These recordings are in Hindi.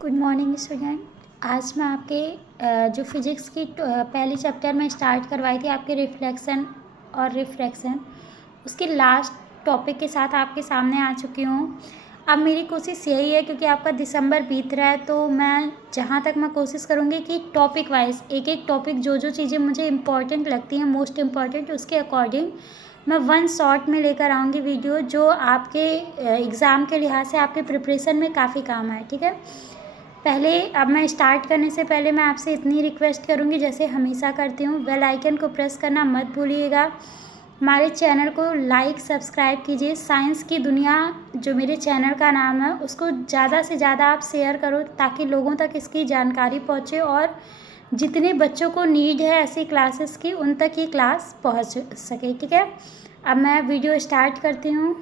Good morning student. आज मैं आपके जो फिजिक्स की पहली चैप्टर में स्टार्ट करवाई थी आपके रिफ्लेक्शन और रिफ्रैक्शन, उसके लास्ट टॉपिक के साथ आपके सामने आ चुकी हूँ। अब मेरी कोशिश यही है, क्योंकि आपका दिसंबर बीत रहा है, तो मैं जहाँ तक मैं कोशिश करूँगी कि टॉपिक वाइज एक एक टॉपिक जो जो चीज़ें मुझे इम्पॉर्टेंट लगती हैं, मोस्ट इम्पॉर्टेंट, उसके अकॉर्डिंग मैं वन शॉट में लेकर आऊँगी वीडियो, जो आपके एग्ज़ाम के लिहाज से आपके प्रिपरेशन में काफ़ी काम आए। ठीक है। अब मैं स्टार्ट करने से पहले मैं आपसे इतनी रिक्वेस्ट करूंगी, जैसे हमेशा करती हूँ, बेल आइकन को प्रेस करना मत भूलिएगा। हमारे चैनल को लाइक सब्सक्राइब कीजिए। साइंस की दुनिया जो मेरे चैनल का नाम है, उसको ज़्यादा से ज़्यादा आप शेयर करो, ताकि लोगों तक इसकी जानकारी पहुँचे और जितने बच्चों को नीड है ऐसी क्लासेस की, उन तक ये क्लास पहुँच सके। ठीक है। अब मैं वीडियो स्टार्ट करती हूँ।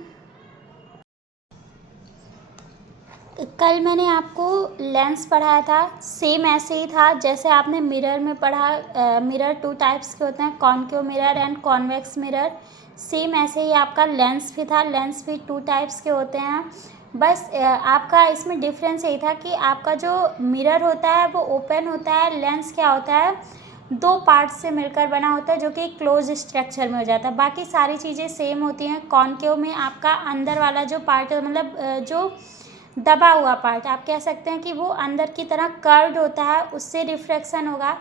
कल मैंने आपको लेंस पढ़ाया था, सेम ऐसे ही था जैसे आपने मिरर में पढ़ा। मिरर टू टाइप्स के होते हैं, concave mirror and convex mirror. Same ऐसे ही आपका लेंस भी था, लेंस भी टू टाइप्स के होते हैं। बस आपका इसमें डिफरेंस यही था कि आपका जो मिरर होता है वो ओपन होता है, लेंस क्या होता है, दो पार्ट से मिलकर बना होता है, जो कि क्लोज स्ट्रक्चर में हो जाता है। बाकी सारी चीज़ें सेम होती हैं। कॉनकेव में आपका अंदर वाला जो पार्ट है, मतलब जो दबा हुआ पार्ट, आप कह सकते हैं कि वो अंदर की तरह कर्व्ड होता है, उससे रिफ्रैक्शन होगा।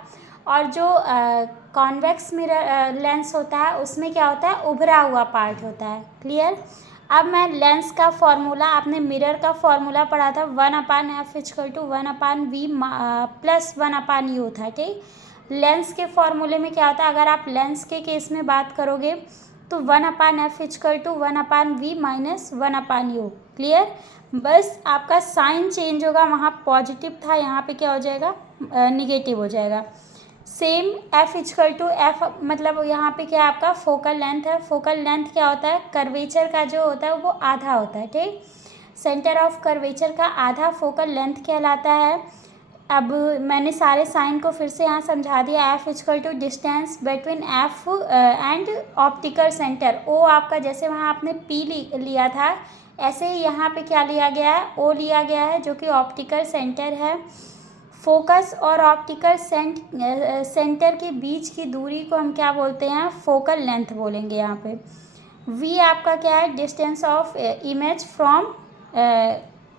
और जो कॉन्वेक्स मिरर लेंस होता है, उसमें क्या होता है, उभरा हुआ पार्ट होता है। क्लियर। अब मैं लेंस का फॉर्मूला, आपने मिरर का फॉर्मूला पढ़ा था, 1/f=1/v प्लस 1/u था। ठीक। लेंस के फॉर्मूले में क्या होता है, अगर आप लेंस के केस में बात करोगे तो 1/f=1/v माइनस 1/u। क्लियर। बस आपका साइन चेंज होगा, वहाँ पॉजिटिव था, यहाँ पे क्या हो जाएगा, निगेटिव हो जाएगा। सेम f=f, मतलब यहाँ पे क्या आपका फोकल लेंथ है। फोकल लेंथ क्या होता है, कर्वेचर का जो होता है वो आधा होता है। ठीक। सेंटर ऑफ कर्वेचर का आधा फोकल लेंथ कहलाता है। अब मैंने सारे साइन को फिर से यहाँ समझा दिया। f= distance between f and optical centre. o आपका, जैसे वहाँ आपने p लिया था, ऐसे ही यहाँ पे क्या लिया गया है, o लिया गया है, जो कि ऑप्टिकल सेंटर है। फोकस और ऑप्टिकल सेंटर के बीच की दूरी को हम क्या बोलते हैं, फोकल लेंथ बोलेंगे यहाँ पे। v आपका क्या है, distance of image from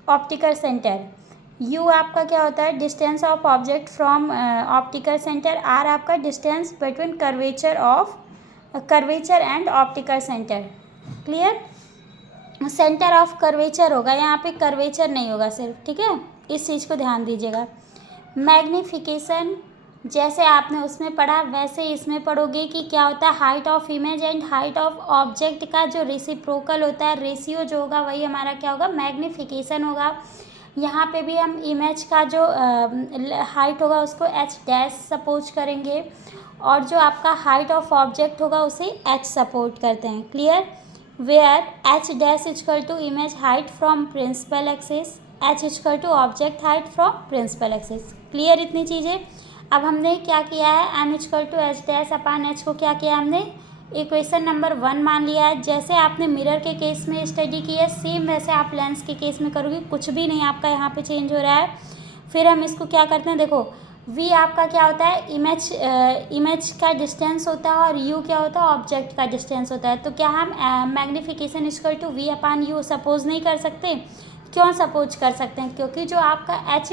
optical centre. u आपका क्या होता है, distance of object from optical centre. r आपका distance between curvature and optical centre. Clear. Centre of curvature होगा, यहाँ पे कर्वेचर नहीं होगा सिर्फ। ठीक है, इस चीज़ को ध्यान दीजिएगा। मैग्नीफिकेशन जैसे आपने उसमें पढ़ा, वैसे इसमें पढ़ोगे कि क्या होता है, height of image and height of object का जो रेसिप्रोकल होता है, रेशियो जो होगा, वही हमारा क्या होगा, मैग्नीफिकेशन होगा। यहाँ पे भी हम इमेज का जो हाइट होगा उसको h' सपोज करेंगे, और जो आपका हाइट ऑफ ऑब्जेक्ट होगा उसे h सपोर्ट करते हैं। Clear. Where h' image height from principal axis, h object height from principal axis. Clear इतनी चीज़ें। अब हमने क्या किया है, m=h'/h को क्या किया हमने, इक्वेशन नंबर 1 मान लिया है। जैसे आपने मिरर के केस में स्टडी की है, सेम वैसे आप लेंस के केस में करोगे, कुछ भी नहीं आपका यहाँ पे चेंज हो रहा है। फिर हम इसको क्या करते हैं, देखो v आपका क्या होता है, इमेज का डिस्टेंस होता है, और u क्या होता है, ऑब्जेक्ट का डिस्टेंस होता है। तो क्या हम मैग्नीफिकेशन v/u सपोज नहीं कर सकते? क्यों सपोज कर सकते हैं, क्योंकि जो आपका h'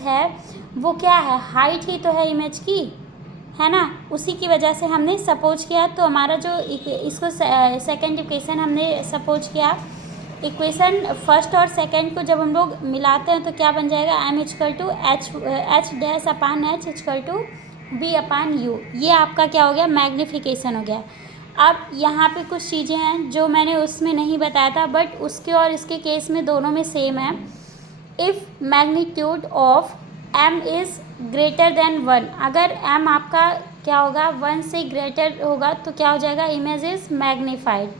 है वो क्या है, हाइट ही तो है इमेज की, है ना, उसी की वजह से हमने सपोज किया। तो हमारा जो इसको सेकंड इक्वेशन हमने सपोज किया, इक्वेशन फर्स्ट और सेकंड को जब हम लोग मिलाते हैं तो क्या बन जाएगा, m=h'/v/u। ये आपका क्या हो गया, मैग्नीफिकेशन हो गया। अब यहाँ पे कुछ चीज़ें हैं जो मैंने उसमें नहीं बताया था, बट उसके और इसके केस में दोनों में सेम है। If magnitude of m is greater than 1, अगर m आपका क्या होगा, 1 से ग्रेटर होगा तो क्या हो जाएगा, इमेज इज़ मैग्नीफाइड।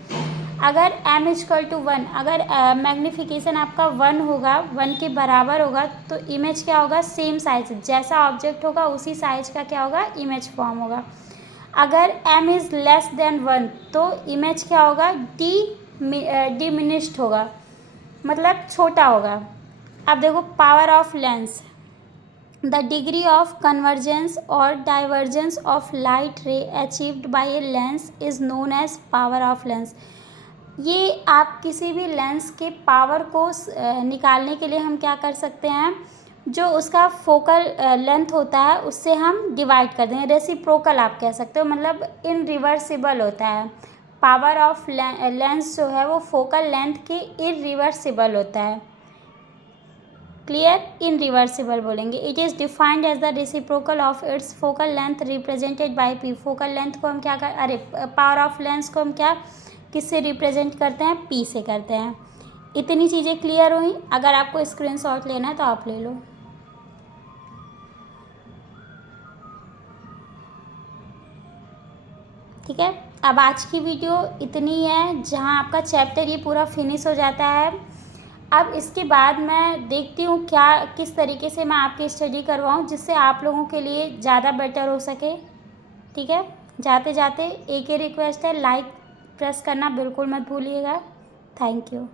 अगर m=1, अगर मैग्नीफिकेशन आपका 1 होगा, 1 के बराबर होगा, तो इमेज क्या होगा, सेम साइज, जैसा ऑब्जेक्ट होगा उसी साइज का क्या होगा, इमेज फॉर्म होगा। अगर m इज़ लेस देन 1 तो इमेज क्या होगा, डिमिनिश्ड होगा, मतलब छोटा होगा। अब देखो power of lens, the degree of convergence और divergence of light ray achieved by a lens is known as power of lens. ये आप किसी भी लेंस के पावर को निकालने के लिए हम क्या कर सकते हैं, जो उसका फोकल लेंथ होता है उससे हम डिवाइड कर देंगे, रेसिप्रोकल आप कह सकते हो, मतलब इनरिवर्सिबल होता है। पावर ऑफ लेंस जो है वो फोकल लेंथ के इरिवर्सिबल होता है। क्लियर, इनरिवर्सिबल बोलेंगे। It is defined as the reciprocal of its focal length represented by P. Focal length को हम क्या पावर ऑफ लेंस को हम क्या किससे रिप्रेजेंट करते हैं, पी से करते हैं। इतनी चीज़ें क्लियर हुई। अगर आपको स्क्रीनशॉट लेना है तो आप ले लो। ठीक है, अब आज की वीडियो इतनी है, जहां आपका चैप्टर ये पूरा फिनिश हो जाता है। अब इसके बाद मैं देखती हूँ क्या किस तरीके से मैं आपकी स्टडी करवाऊँ जिससे आप लोगों के लिए ज़्यादा बेटर हो सके। ठीक है, जाते जाते एक ही रिक्वेस्ट है, लाइक प्रेस करना बिल्कुल मत भूलिएगा। Thank you.